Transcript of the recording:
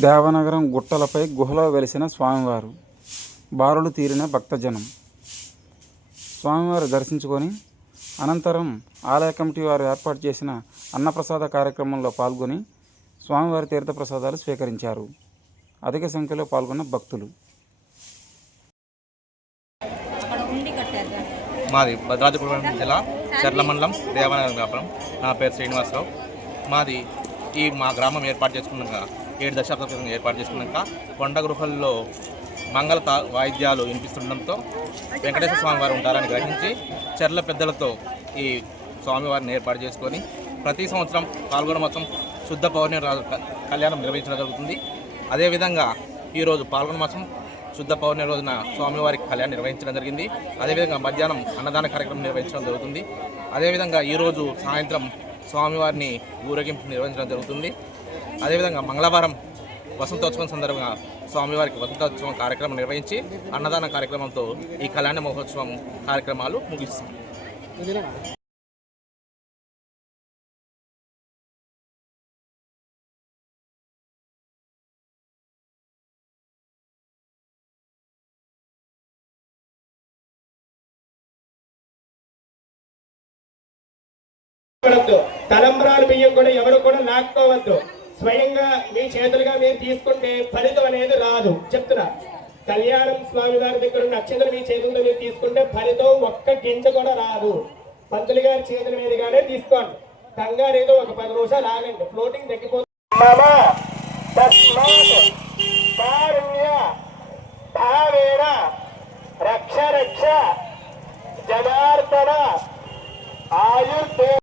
దేవనగరం గుట్టలపై గుహలో వెలిసిన స్వామివారు. బారులు తీరిన భక్తజనం. స్వామివారు దర్శించుకొని అనంతరం ఆలయ కమిటీ వారు ఏర్పాటు చేసిన అన్నప్రసాద కార్యక్రమంలో పాల్గొని స్వామివారి తీర్థప్రసాదాలు స్వీకరించారు. అధిక సంఖ్యలో పాల్గొన్న భక్తులు. మాది భద్రాద్రి జిల్లా చర్ల మండలం దేవనగరం గ్రామం. నా పేరు శ్రీనివాసరావు. మాది మా గ్రామం ఏర్పాటు చేసుకున్నాక 7 దశాబ్దాల క్రితం ఏర్పాటు చేసుకున్నాక కొండ గృహల్లో మంగళ వాయిద్యాలు వినిపిస్తుండడంతో వెంకటేశ్వర స్వామి వారు ఉంటారని గ్రహించి చర్ల పెద్దలతో ఈ స్వామివారిని ఏర్పాటు చేసుకొని ప్రతి సంవత్సరం పాల్గొన మాసం శుద్ధ పౌర్ణమి కళ్యాణం నిర్వహించడం జరుగుతుంది. అదేవిధంగా ఈరోజు పాల్గొన మాసం శుద్ధ పౌర్ణమి రోజున స్వామివారికి కళ్యాణం నిర్వహించడం జరిగింది. అదేవిధంగా మధ్యాహ్నం అన్నదాన కార్యక్రమం నిర్వహించడం జరుగుతుంది. అదేవిధంగా ఈరోజు సాయంత్రం స్వామివారిని ఊరేగింపు నిర్వహించడం జరుగుతుంది. అదేవిధంగా మంగళవారం వసంతోత్సవం సందర్భంగా స్వామివారికి వసంతోత్సవం కార్యక్రమం నిర్వహించి అన్నదాన కార్యక్రమంతో ఈ కళ్యాణ మహోత్సవం కార్యక్రమాలు ముగిస్తాం. తలంబ్రాలు బియ్యం కూడా ఎవరు కూడా లాక్కోవద్దు. స్వయంగా మీ చేతులుగా మీరు తీసుకుంటే ఫలితం అనేది రాదు. చెప్తున్నా, కళ్యాణం స్వామి వారి దగ్గర ఉన్న అక్షతలు మీ చేతులతో మీరు తీసుకుంటే ఫలితం ఒక్క గింజ కూడా రాదు. పంతులు గారి చేతుల మీదుగానే తీసుకోండి. కంగారు ఏదో ఒక 10 నిమిషాలు ఆగండి, ఫ్లోటింగ్ తగ్గిపోతుంది. రక్ష రక్ష జనార్దన ఆయుర్దే